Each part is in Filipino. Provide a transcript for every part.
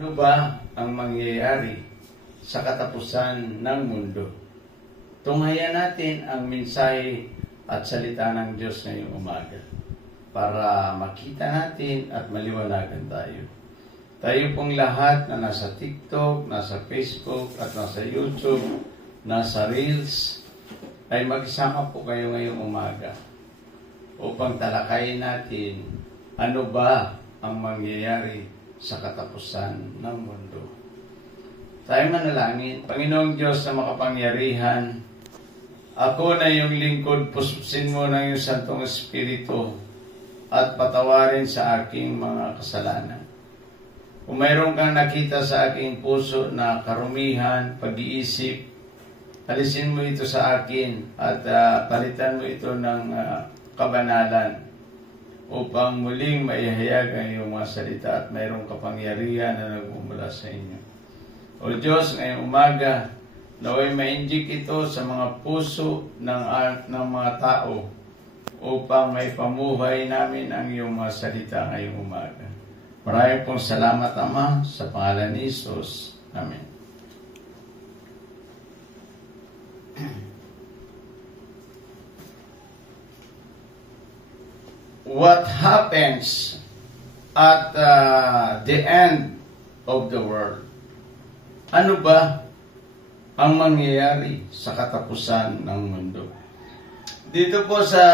Ano ba ang mangyayari sa katapusan ng mundo? Tunghayan natin ang mensahe at salita ng Diyos ngayong umaga para makita natin at maliwanagan tayo. Tayo pong lahat na nasa TikTok, nasa Facebook at nasa YouTube, nasa Reels, ay magsama po kayo ngayong umaga upang talakayin natin ano ba ang mangyayari sa katapusan ng mundo. Tayo manalangin. Panginoong Diyos na makapangyarihan, ako na iyong lingkod, puspusin mo ng iyong Santong Espiritu at patawarin sa aking mga kasalanan. Kung mayroon kang nakita sa aking puso na karumihan, pag-iisip, alisin mo ito sa akin at palitan mo ito ng kabanalan upang muling maihayag ang iyong mga salita at mayroong kapangyarihan na nagmumula sa inyo. O Diyos, ngayong umaga, naway ma-inject ito sa mga puso ng mga tao upang may pamuhay namin ang iyong mga salita ngayong umaga. Maraming pong salamat, Ama, sa pangalan ni Jesus. Amen. What happens at the end of the world? Ano ba ang mangyayari sa katapusan ng mundo? Dito po sa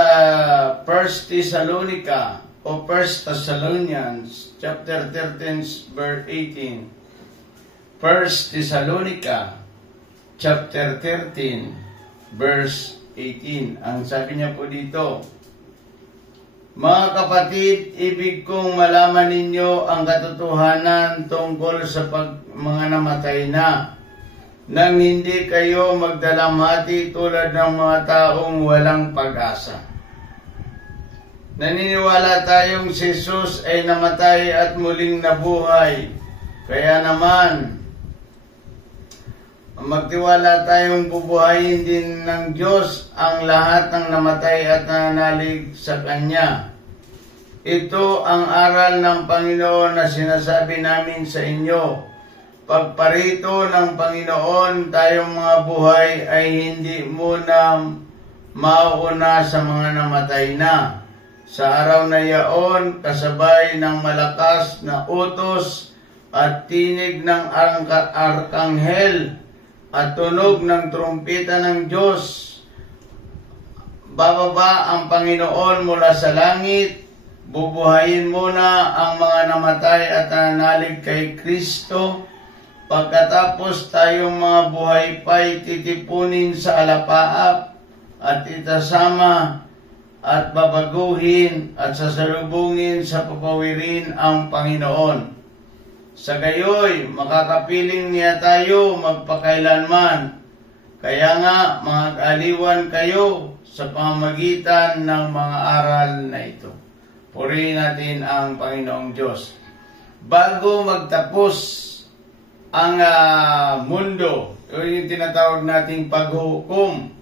1 Thessalonica o 1 Thessalonians chapter 13 verse 18. 1 Thessalonica chapter 13 verse 18. Ang sabi niya po dito, mga kapatid, ibig kong malaman ninyo ang katotohanan tungkol sa mga namatay na, nang hindi kayo magdalamhati tulad ng mga taong walang pag-asa. Naniniwala tayong si Jesus ay namatay at muling nabuhay. Kaya naman, magtiwala tayong bubuhayin din ng Diyos ang lahat ng namatay at nananalig sa Kanya. Ito ang aral ng Panginoon na sinasabi namin sa inyo. Pagparito ng Panginoon, tayong mga buhay ay hindi muna mauuna sa mga namatay na. Sa araw na yaon, kasabay ng malakas na utos at tinig ng arkanghel at tunog ng trumpeta ng Diyos, bababa ang Panginoon mula sa langit. Bubuhayin muna ang mga namatay at nananalig kay Kristo. Pagkatapos tayong mga buhay pa'y titipunin sa alapaap at itasama at babaguhin at sasalubungin sa papawirin ang Panginoon. Sa gayoy, makakapiling niya tayo magpakailanman. Kaya nga, mga kaaliwan kayo sa pamamagitan ng mga aral na ito. Purihin natin ang Panginoong Diyos. Bago magtapos ang mundo, yung tinatawag nating paghukom,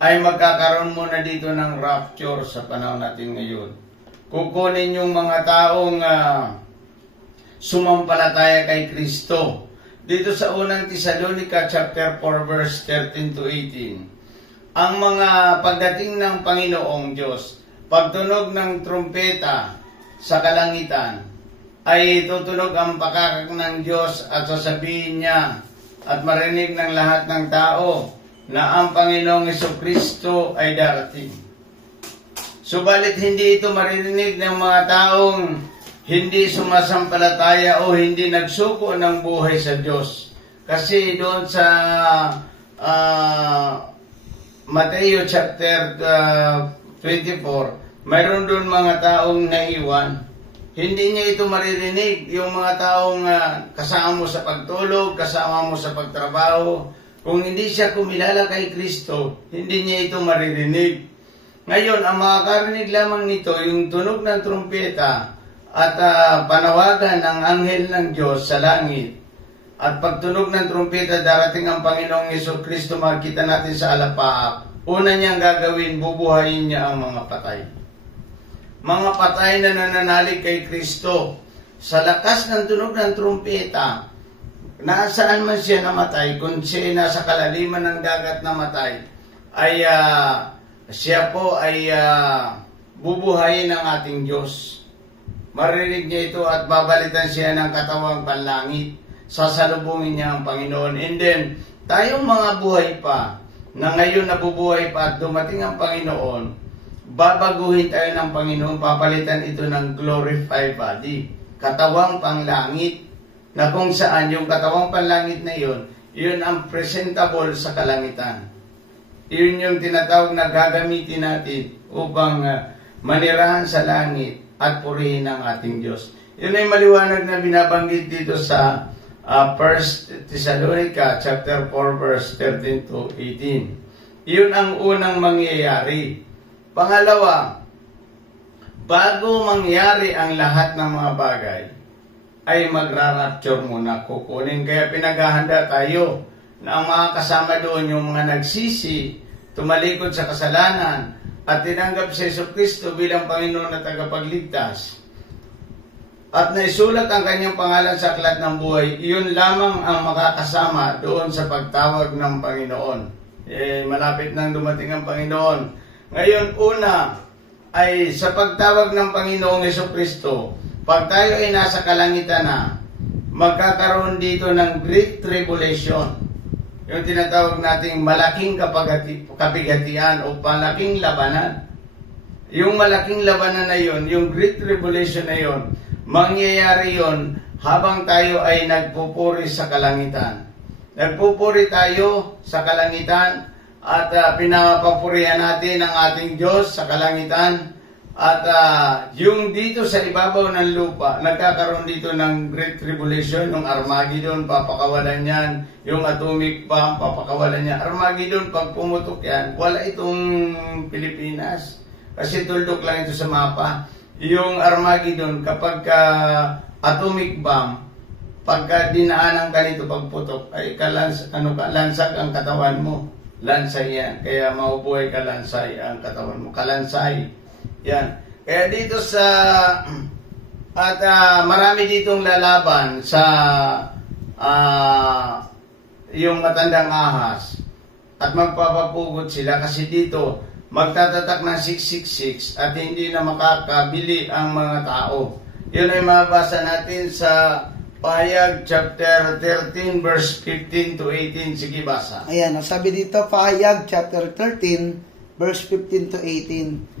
ay magkakaroon muna dito ng rapture sa panahon natin ngayon. Kukunin yung mga taong sumampalataya kay Kristo. Dito sa unang Thessalonica chapter 4 verse 13 to 18. Ang mga pagdating ng Panginoong Diyos, pagtunog ng trumpeta sa kalangitan, ay tutunog ang pakakak ng Diyos at sasabihin niya at marinig ng lahat ng tao na ang Panginoong Jesucristo ay darating. Subalit hindi ito maririnig ng mga taong hindi sumasampalataya o hindi nagsuko ng buhay sa Diyos. Kasi doon sa Mateo chapter 24, mayroon doon mga taong naiwan. Hindi niya ito maririnig. Yung mga taong kasama mo sa pagtulog, kasama mo sa pagtrabaho, kung hindi siya kumilala kay Kristo, hindi niya ito maririnig. Ngayon, ang makakarinig lamang nito, yung tunog ng trumpeta at panawagan ng anghel ng Diyos sa langit. At pagtunog ng trumpeta, darating ang Panginoong Jesucristo, makikita natin sa alapaap. Una niyang gagawin, bubuhayin niya ang mga patay. Mga patay na nananalig kay Kristo. sa lakas ng tunog ng trumpeta, nasaan man siya namatay, kung siya nasa kalaliman ng dagat namatay, ay siya po ay bubuhayin ng ating Diyos. Marinig niya ito at babalitan siya ng katawang panlangit. Sasalubungin niya ang Panginoon. And then, tayong mga buhay pa, na ngayon nabubuhay pa at dumating ang Panginoon, babaguhin tayo ng Panginoon, papalitan ito ng glorified body, katawang panlangit, na kung saan yung katawang panlangit na yun ang presentable sa kalangitan. Yun yung tinatawag na gagamitin natin upang manirahan sa langit at purihin ang ating Diyos. Yun ay maliwanag na binabanggit dito sa 1 Thessalonica chapter 4 verse 13 to 18. Yun ang unang mangyayari. Pangalawa, bago mangyari ang lahat ng mga bagay, ay magra-rapture muna, kukunin. Kaya pinaghahanda tayo na ang mga kasama doon, yung mga nagsisi, tumalikod sa kasalanan, at tinanggap si Jesucristo bilang Panginoon na tagapagligtas, at naisulat ang kanyang pangalan sa aklat ng buhay, iyon lamang ang makakasama doon sa pagtawag ng Panginoon. Malapit nang dumating ang Panginoon. Ngayon, una, ay sa pagtawag ng Panginoong Jesucristo, pag tayo ay nasa kalangitan na, magkakaroon dito ng Great Tribulation. Yung tinatawag nating malaking kapighatian o malaking labanan. Yung malaking labanan na yun, yung Great Tribulation na yun, mangyayari yun habang tayo ay nagpupuri sa kalangitan. Nagpupuri tayo sa kalangitan at pinapapurihan natin ang ating Diyos sa kalangitan. At yung dito sa ibabaw ng lupa, nagkakaroon dito ng Great Tribulation, yung Armageddon, papakawalan yan, yung atomic bomb, papakawalan yan. Armageddon, pag pumutok yan, wala itong Pilipinas. Kasi tuldok lang ito sa mapa. Yung Armageddon, kapag atomic bomb, pagka dinaanan ka nito pagputok, ay lansag ang katawan mo. Lansay yan. Kaya maubuhay ka, lansay ang katawan mo. Kalansay. Yan. Kaya dito sa marami ditong lalaban sa yung matandang ahas at magpapapugot sila kasi dito magtatatak ng 666 at hindi na makakabili ang mga tao. Yun ay mabasa natin sa Pahayag chapter 13 verse 15 to 18. Sige, basa. Ayan, sabi dito Pahayag chapter 13 verse 15 to 18.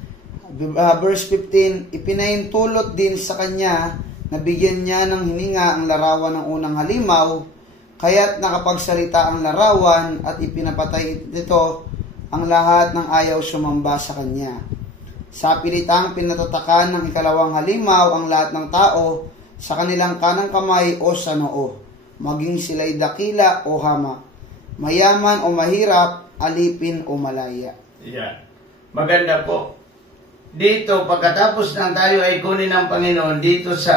Verse 15, ipinahintulot din sa kanya na bigyan niya ng hininga ang larawan ng unang halimaw, kaya't nakapagsalita ang larawan at ipinapatay nito ang lahat ng ayaw sumamba sa kanya. Sa pilitang pinatatakan ng ikalawang halimaw ang lahat ng tao sa kanilang kanang kamay o sa noo, maging sila'y dakila o hama, mayaman o mahirap, alipin o malaya. Yeah. Maganda po. Dito, pagkatapos ng tayo ay kunin ng Panginoon, dito sa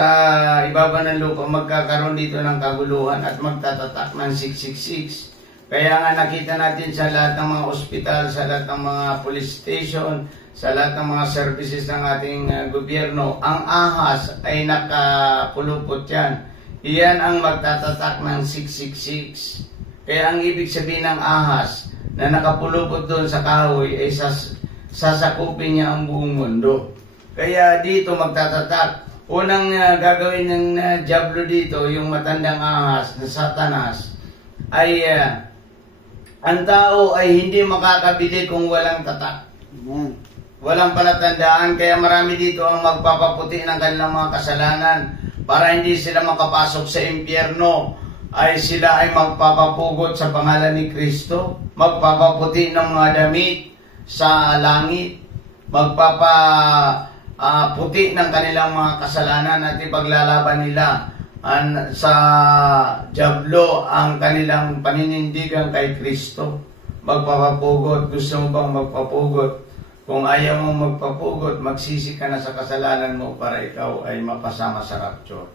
ibaba ng lupa, magkakaroon dito ng kaguluhan at magtatatak ng 666. Kaya nga nakita natin sa lahat ng mga ospital, sa lahat ng mga police station, sa lahat ng mga services ng ating gobyerno, ang ahas ay nakapulupot yan. Iyan ang magtatatak ng 666. Kaya ang ibig sabihin ng ahas na nakapulupot doon sa kahoy ay sasakupin niya ang buong mundo. Kaya dito magtatatak. Unang gagawin ng diablo dito, yung matandang ahas na Satanas, ay ang tao ay hindi makakabili kung walang tatak. Walang palatandaan. Kaya marami dito ang magpapaputi ng kanilang mga kasalanan para hindi sila makapasok sa impyerno. Ay sila ay magpapapugot sa pangalan ni Kristo, magpapaputi ng mga damit sa langit, magpapaputi ng kanilang mga kasalanan at ipaglalaban nila sa diablo ang kanilang paninindigan kay Kristo. Magpapapugot. Gusto mo bang magpapugot? Kung ayaw mo magpapugot, magsisi ka na sa kasalanan mo para ikaw ay mapasama sa rapture.